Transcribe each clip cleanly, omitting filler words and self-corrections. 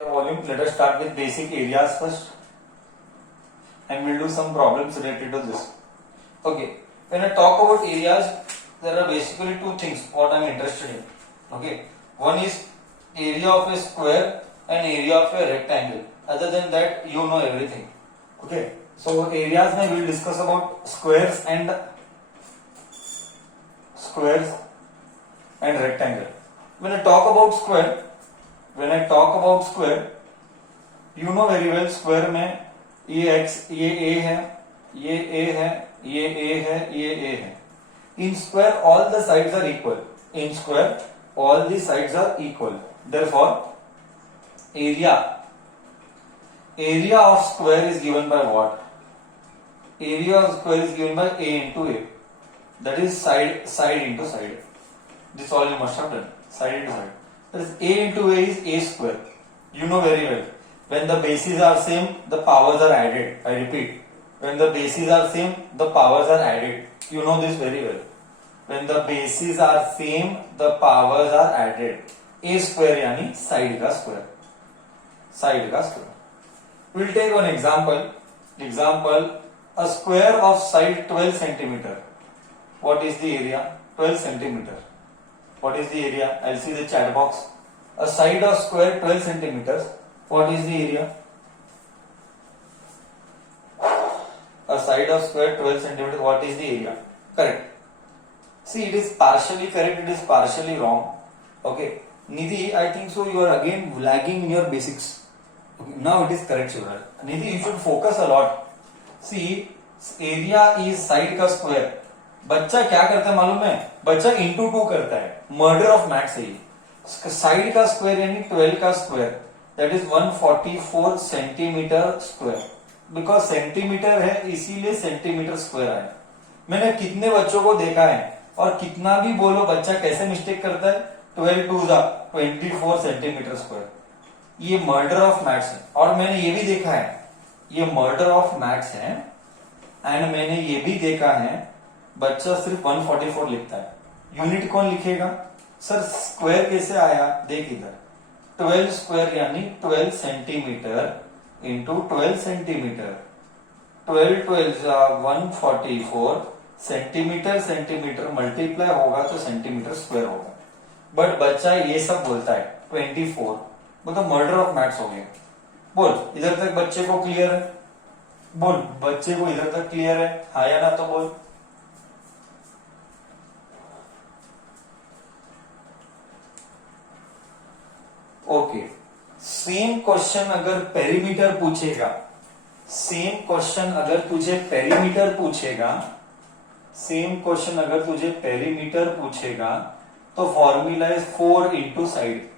Volume. Let us start with basic areas first, and we'll do some problems related to this. Okay, when I talk about areas, there are basically two things what I'm interested in. Okay, one is area of a square and area of a rectangle. Other than that, you know everything. Okay, so areas में we'll discuss about squares and rectangle. When I talk about square, you know very well square में ये x, ये a है, ये a है, ये a है, ये a है. In square all the sides are equal. In square all the sides are equal. Therefore, area of square is given by what? Area of square is given by a into a. That is side into side. This all you must have done. Side into side. That is a into a is a square. You know very well. When the bases are same, the powers are added. I repeat. When the bases are same, the powers are added. You know this very well. When the bases are same, the powers are added. A square यानी side का square. Side का square. We'll take one example. Example: a square of side 12 centimeter. What is the area? 12 centimeter. What is the area? I'll see the chat box. A side of square 12 centimeters. What is the area? A side of square 12 centimeters. What is the area? Correct. See, it is partially correct. It is partially wrong. Okay. Nidhi, I think so. You are again lagging in your basics. Okay. Now it is correct, Shivraj. Nidhi, you should focus a lot. See, area is side का square. बच्चा क्या करता है मालूम है? बच्चा into 2 करता है. मर्डर ऑफ मैथ्स है ये. साइड का स्क्वायर यानी 12 का square. That is 144 centimetre square. Because centimetre है इसीलिए सेंटीमीटर स्क्वायर आया. मैंने कितने बच्चों को देखा है और कितना भी बोलो बच्चा कैसे मिस्टेक करता है. 12 2 24 सेंटीमीटर स्क्वायर. ये मर्डर ऑफ मैथ्स है. और मैंने ये भी देखा है ये मर्डर ऑफ मैथ्स है. एंड मैंने ये भी देखा है बच्चा सिर्फ 144 लिखता है. यूनिट कौन लिखेगा? सर स्क्वायर कैसे आया? देख इधर 12 स्क्वायर यानी 12 centimetre into 12 centimetre. 12 12 144 centimetre multiply होगा तो सेंटीमीटर स्क्वायर होगा. बट बच्चा ये सब बोलता है 24. मतलब मर्डर ऑफ मैथ्स हो गया. बोल इधर तक बच्चे को क्लियर है? बोल बच्चे को इधर तक क्लियर है? हाँ या ना तो बोल. ओके. सेम क्वेश्चन अगर पेरीमीटर पूछेगा, सेम क्वेश्चन अगर तुझे पेरीमीटर पूछेगा तो फॉर्मूला इज 4 इंटू साइड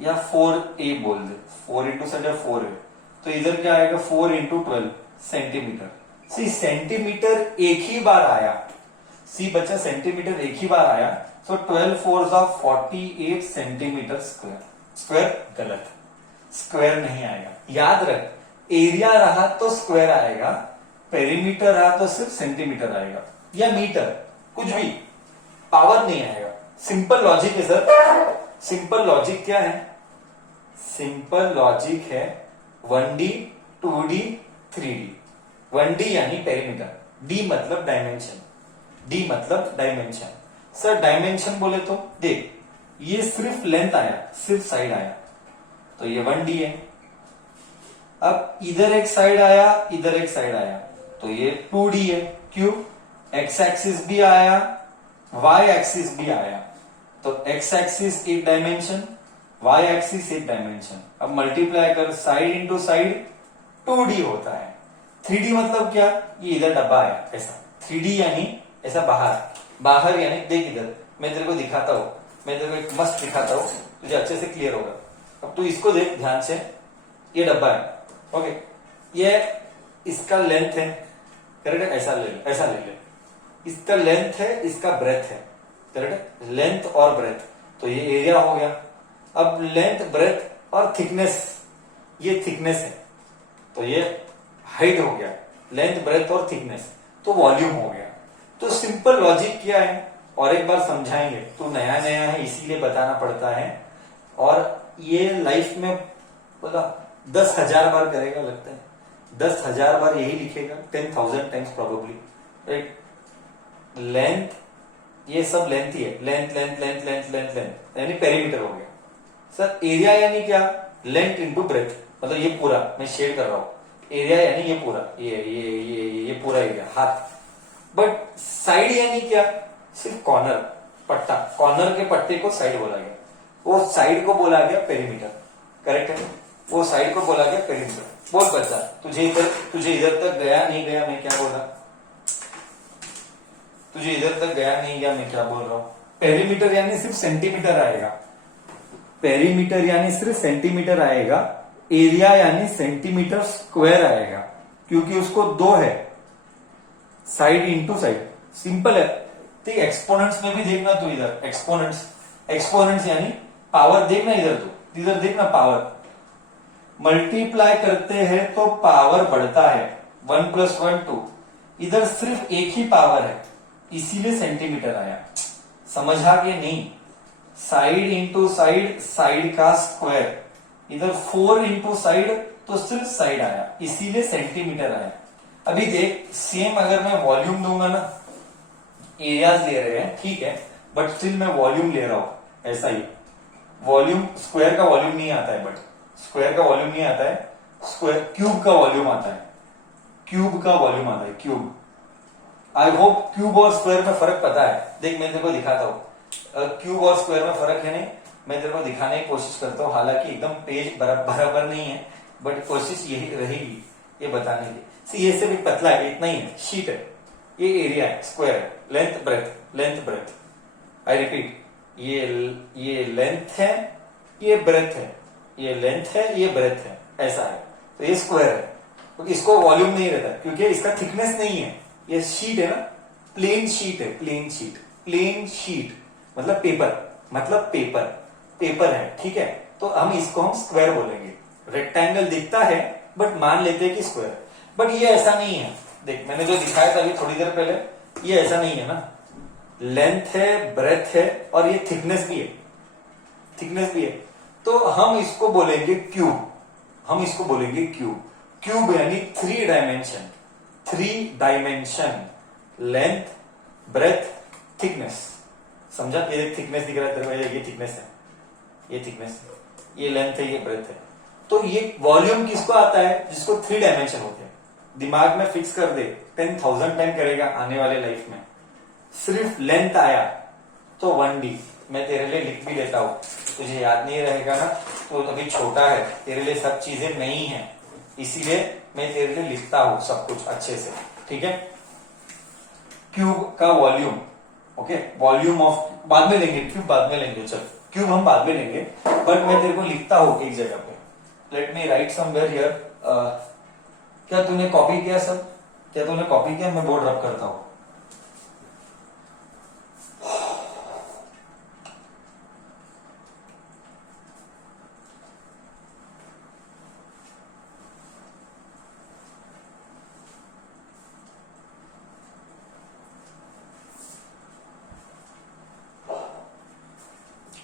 या 4a बोल दे. 4 इंटू साइड या 4a. तो इधर क्या आएगा? 4 इंटू 12 सेंटीमीटर. सी सेंटीमीटर एक ही बार आया. सी बच्चा सेंटीमीटर एक ही बार आया. तो 12 4 48 सेंटीमीटर स्क्वायर. स्क्वायर गलत. स्क्वायर नहीं आएगा. याद रख, एरिया रहा तो स्क्वायर आएगा, पेरीमीटर रहा तो सिर्फ सेंटीमीटर आएगा या मीटर, कुछ भी. पावर नहीं आएगा. सिंपल लॉजिक है सर. सिंपल लॉजिक क्या है? सिंपल लॉजिक है 1D 2D 3D. 1D यानी पेरीमीटर, D मतलब डायमेंशन. सर डायमेंशन बोले तो देख ये सिर्फ लेंथ आया, सिर्फ साइड आया तो ये 1D है. अब इधर एक साइड आया, इधर एक साइड आया तो ये 2D है. क्यों? एक्स एक्सिस भी आया, वाई एक्सिस भी आया. तो एक्स एक्सिस एक डायमेंशन, वाई एक्सिस एक डायमेंशन. अब मल्टीप्लाई कर साइड इंटू साइड 2D होता है. 3D मतलब क्या? ये इधर डब्बा है ऐसा. 3D यानी ऐसा बाहर यानी देख इधर मैं तेरे को दिखाता हूं. मैं तेरे को एक मस्त दिखाता हूं, तुझे अच्छे से क्लियर होगा. अब तू इसको देख ध्यान से. ये डब्बा है. ओके. ये इसका लेंथ है. करेक्ट है? ऐसा ले ले. इसका लेंथ है, इसका ब्रेथ है. करेक्ट है? लेंथ और ब्रेथ. तो ये एरिया हो गया. अब लेंथ ब्रेथ और थिकनेस, ये थिकनेस है तो ये हाइट हो गया. लेंथ ब्रेथ और थिकनेस तो वॉल्यूम हो गया. तो सिंपल लॉजिक क्या है और एक बार समझाएंगे. तू नया है इसीलिए बताना पड़ता है. और ये लाइफ में बोला 10,000 बार करेगा लगता है, 10,000 बार यही लिखेगा, 10,000 टाइम्स प्रोबेबली, राइट। लेंथ, ये सब लेंथ ही है, length length length length length length यानी पेरीमीटर हो गया। सर एरिया यानी क्या, लेंथ इंटू ब्रेथ, मतलब ये पूरा मैं शेड कर रहा हूं, एरिया यानी ये पूरा, ये पूरा एरिया हाथ। बट साइड यानी क्या, सिर्फ कॉर्नर, पट्टा, कॉर्नर के पट्टे को साइड बोला गया, वो साइड को बोला गया पेरीमीटर, करेक्ट है, वो साइड को बोला गया पेरीमीटर। बोल बच्चा, तुझे इधर तक गया नहीं गया, मैं क्या बोला, तुझे इधर तक गया नहीं गया, मैं क्या बोल रहा हूं। पेरीमीटर यानी सिर्फ सेंटीमीटर आएगा, पेरीमीटर यानी सिर्फ सेंटीमीटर आएगा, एरिया यानी सेंटीमीटर स्क्वायर आएगा, क्योंकि उसको दो है, साइड इंटू साइड, सिंपल है। ठीक, एक्सपोनेंट्स में भी देखना तू, इधर एक्सपोनेंट्स यानी पावर, देखना इधर तू, इधर देखना पावर, मल्टीप्लाई करते हैं तो पावर बढ़ता है, 1 + 1 2, इधर सिर्फ एक ही पावर है, इसीलिए सेंटीमीटर आया, समझा कि नहीं। साइड इंटू साइड, साइड का स्क्वायर, इधर 4 इंटू साइड तो सिर्फ साइड आया, इसीलिए सेंटीमीटर आया। अभी देख, सेम अगर मैं वॉल्यूम दूंगा ना, एरियाज ले रहे हैं ठीक है, बट स्टिल मैं वॉल्यूम ले रहा हूं, ऐसा ही वॉल्यूम, स्क्वायर का वॉल्यूम नहीं आता है, बट स्क्वायर का वॉल्यूम नहीं आता है, स्क्वायर क्यूब का वॉल्यूम आता है, क्यूब का वॉल्यूम आता है, क्यूब। आई होप क्यूब और स्क्वायर में फर्क पता है। देख मैं तेरे को दिखाता हूं, क्यूब और स्क्वायर में फर्क है नहीं, मैं तेरे को दिखाने की कोशिश करता हूं, हालांकि एकदम पेज बराबर नहीं है, बट कोशिश यही रहेगी ये बताने की। ये से भी पतला है, इतना ही है, शीट है, ये एरिया है, स्क्वायर है, length breadth, length breadth, I repeat, ये लेंथ है, ये ब्रेथ है, ये लेंथ है, ये ब्रेथ है, ऐसा है, तो ये स्क्वायर है, तो इसको वॉल्यूम नहीं रहता क्योंकि इसका थिकनेस नहीं है, ये शीट है ना, प्लेन शीट है, प्लेन शीट, प्लेन शीट मतलब पेपर है, ठीक है, तो हम इसको हम स्क्वायर बोलेंगे। रेक्टेंगल दिखता है बट मान लेते हैं कि स्क्वायर, बट ये ऐसा नहीं है। देख मैंने जो दिखाया था अभी थोड़ी देर पहले, ये ऐसा नहीं है ना, लेंथ है, ब्रेथ है, और ये थिकनेस भी है, तो हम इसको बोलेंगे क्यूब, क्यूब यानी 3 डायमेंशन, लेंथ ब्रेथ थिकनेस, समझा। ये थिकनेस दिख रहा है तेरे को, ये थिकनेस है, ये लेंथ है, ये ब्रेथ है। तो ये वॉल्यूम किसको आता है, जिसको 3 डायमेंशन होते हैं, दिमाग में फिक्स कर दे, 10,000 टाइम करेगा आने वाले लाइफ में। सिर्फ लेंथ आया तो 1D, मैं तेरे लिए लिख भी लेता हूं, तुझे याद नहीं रहेगा ना, तो अभी छोटा है, तेरे लिए सब चीजें नहीं है, इसीलिए मैं तेरे लिए लिखता हूं सब कुछ अच्छे से, ठीक है। क्यूब का वॉल्यूम, ओके, वॉल्यूम ऑफ बाद में लेंगे, क्यूब बाद में लेंगे, चल क्यूब हम बाद में लेंगे, बट मैं तेरे को लिखता हूं एक जगह पे, let me right somewhere here. क्या तूने कॉपी किया सब, मैं बोर्ड रब करता हूं।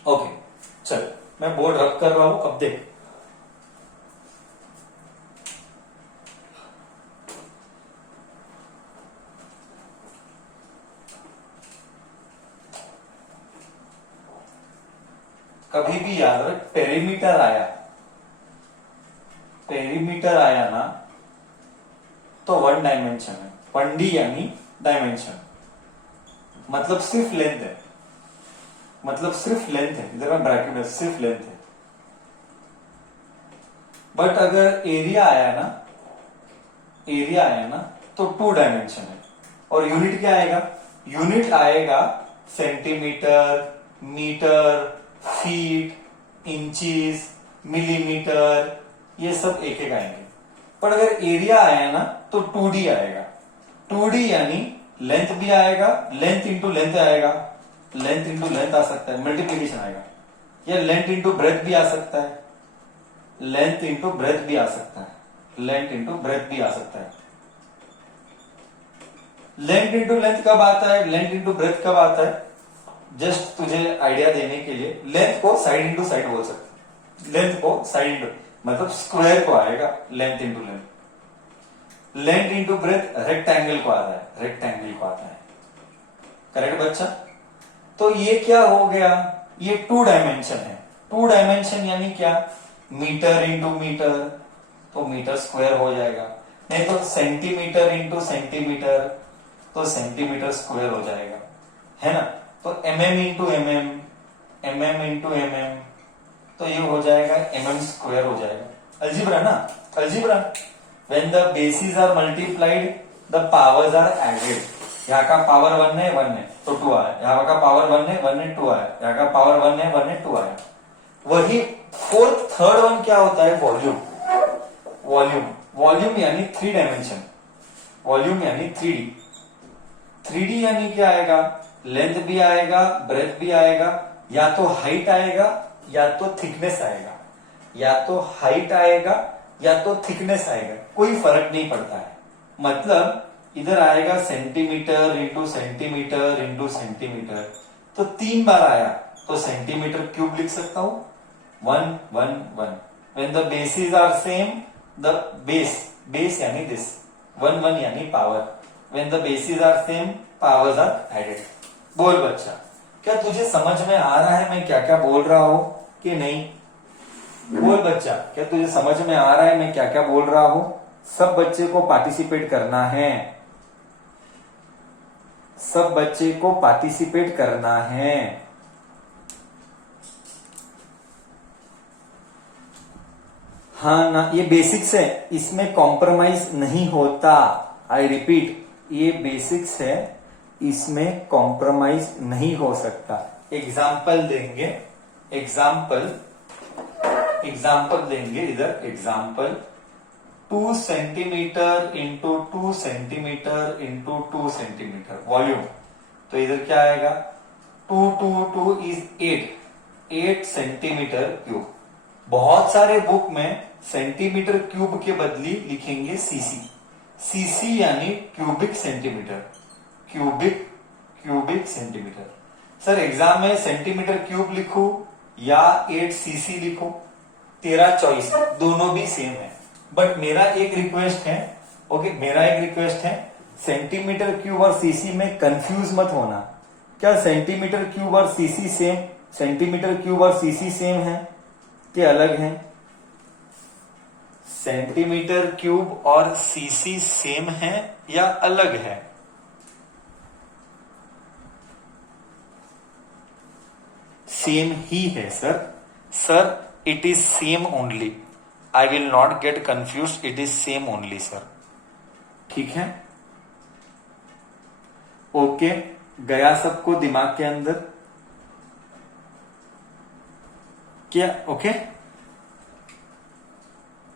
ओके चल, मैं बोर्ड रब कर रहा हूं, अब देख कभी भी याद रख, पेरीमीटर आया ना तो 1 डायमेंशन है, 1D यानी डायमेंशन, मतलब सिर्फ लेंथ है, इधर में ब्रैकेट में सिर्फ लेंथ है। बट अगर एरिया आया ना तो 2 डायमेंशन है, और यूनिट क्या आएगा, यूनिट आएगा centimetre, metre, feet, inches, millimetre, ये सब एक एक आएंगे। पर अगर एरिया आया ना तो 2D आएगा, 2D यानी लेंथ भी आएगा, लेंथ इंटू लेंथ आएगा, लेंथ इंटू लेंथ आ सकता है, मल्टीप्लीकेशन आएगा, या लेंथ इंटू ब्रेथ भी आ सकता है, लेंथ इंटू ब्रेथ भी आ सकता है, लेंथ इंटू ब्रेथ भी आ सकता है। लेंथ इंटू लेंथ कब आता है, लेंथ इंटू ब्रेथ कब आता है, जस्ट तुझे आइडिया देने के लिए, लेंथ को साइड इंटू साइड बोल सकते हैं, लेंथ को साइड इंटू मतलब स्क्वायर को आएगा, length into length, length into breadth rectangle को आता है, रेक्टेंगल को आता है। करेक्ट बच्चा? तो ये क्या हो गया, ये 2 डायमेंशन है। 2 डायमेंशन यानी क्या, मीटर इंटू मीटर, तो मीटर स्क्वायर हो जाएगा, नहीं तो सेंटीमीटर इंटू सेंटीमीटर, तो सेंटीमीटर स्क्वायर हो जाएगा, है ना। तो mm into mm, mm into mm, तो ये हो जाएगा mm स्क्वायर हो जाएगा। अलजीब्रा ना, algebra. When the bases are multiplied the powers are added. यहाँ का पावर 1 है 1 है तो 2 आया, यहाँ का पावर 1 है 1 है 2 आया, यहाँ का पावर 1 है 1 है 2 आया। वही थर्ड वन क्या होता है, वॉल्यूम। वॉल्यूम, वॉल्यूम यानी 3 डायमेंशन, वॉल्यूम यानी 3D। 3D यानी क्या आएगा, लेंथ भी आएगा, ब्रेथ भी आएगा, या तो हाइट आएगा या तो थिकनेस आएगा, या तो हाइट आएगा या तो थिकनेस आएगा, कोई फर्क नहीं पड़ता है। मतलब इधर आएगा centimetre into centimetre into centimetre, तो 3 बार आया तो सेंटीमीटर क्यूब लिख सकता हूं, 1 1 1। When the bases are same, the base यानी this, 1 1 यानी power, when the bases are same, powers are added। बोल बच्चा, क्या तुझे समझ में आ रहा है मैं क्या क्या बोल रहा हूं कि नहीं? बोल बच्चा, क्या तुझे समझ में आ रहा है मैं क्या क्या बोल रहा हूं? सब बच्चे को पार्टिसिपेट करना है, सब बच्चे को पार्टिसिपेट करना है। हाँ ना, ये बेसिक्स है, इसमें कॉम्प्रोमाइज नहीं होता। आई रिपीट, ये बेसिक्स है, इसमें कॉम्प्रोमाइज नहीं हो सकता। एग्जाम्पल देंगे, एग्जाम्पल देंगे इधर, example 2 centimetre into 2 centimetre into 2 centimetre volume. तो इधर क्या आएगा, 2 2 2 इज 8 सेंटीमीटर क्यूब। बहुत सारे बुक में सेंटीमीटर क्यूब के बदली लिखेंगे सीसी, सीसी यानी cubic centimetre, cubic centimetre. Sir exam में सेंटीमीटर क्यूब लिखूं या 8 सीसी लिखूं, तेरा चॉइस, दोनों भी सेम है। बट मेरा एक रिक्वेस्ट है, ओके, मेरा एक रिक्वेस्ट है, सेंटीमीटर क्यूब और सीसी में कंफ्यूज मत होना। क्या सेंटीमीटर क्यूब और सीसी सेम, सेंटीमीटर क्यूब और सीसी सेम है कि अलग है? सेंटीमीटर क्यूब और सीसी सेम है या अलग है? सेम ही है sir, sir it is same only, I will not get confuse, it is same only sir. ठीक है, ओके, गया सबको दिमाग के अंदर क्या? ओके